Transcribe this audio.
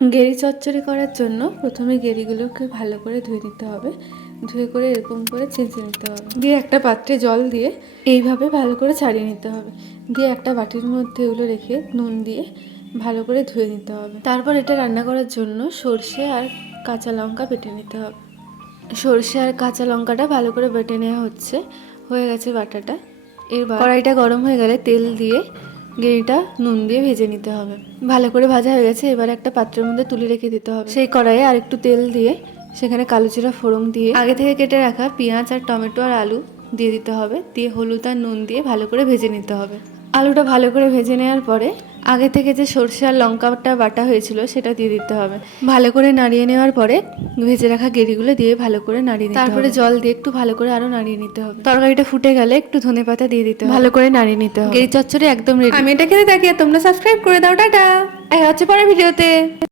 গেরি চচ্চড়ি করার জন্য প্রথমে গেরিগুলোকে ভালো করে ধুয়ে নিতে হবে। ধুয়ে করে এরকম করে ছেঁচে নিতে হবে। দিয়ে একটা পাত্রে জল দিয়ে এইভাবে ভালো করে ছাড়িয়ে নিতে হবে। দিয়ে একটা বাটির মধ্যে এগুলো রেখে নুন দিয়ে ভালো করে ধুয়ে নিতে হবে। তারপর এটা রান্না করার জন্য সর্ষে আর কাঁচা লঙ্কা বেটে নিতে হবে। সর্ষে আর কাঁচা লঙ্কাটা ভালো করে বেটে নেওয়া হয়ে গেছে বাটাটা। এবার কড়াইটা গরম হয়ে গেলে তেল দিয়ে গেরিটা নুন দিয়ে ভেজে নিতে হবে। ভালো করে ভাজা হয়ে গেছে, এবার একটা পাত্রের মধ্যে তুলে রেখে দিতে হবে। সেই কড়াইয়ে আর একটু তেল দিয়ে সেখানে কালো জিরা ফোড়ন দিয়ে আগে থেকে কেটে রাখা পেঁয়াজ আর টমেটো আর আলু দিয়ে দিতে হবে। দিয়ে হলুদ আর নুন দিয়ে ভালো করে ভেজে নিতে হবে। আলুটা ভালো করে ভেজে নেওয়ার পরে আগে থেকে যে সর্ষে আর লঙ্কাটা বাটা হয়েছিল সেটা দিয়ে দিতে হবে। ভালো করে নাড়িয়ে নেওয়ার পরে ভেজে রাখা গেরিগুলো দিয়ে ভালো করে নাড়িয়ে নিতে হবে। তারপরে জল দিয়ে একটু ভালো করে আরো নাড়িয়ে নিতে হবে। তরকারিটা ফুটে গেলে একটু ধনেপাতা দিয়ে দিতে হবে। ভালো করে নাড়িয়ে নিতে হবে। গেরি চচ্চড়ি একদম রেডি। আমি এটা খেতে থাকি আর তোমরা সাবস্ক্রাইব করে দাও। টাটা, দেখা হচ্ছে পরের ভিডিওতে।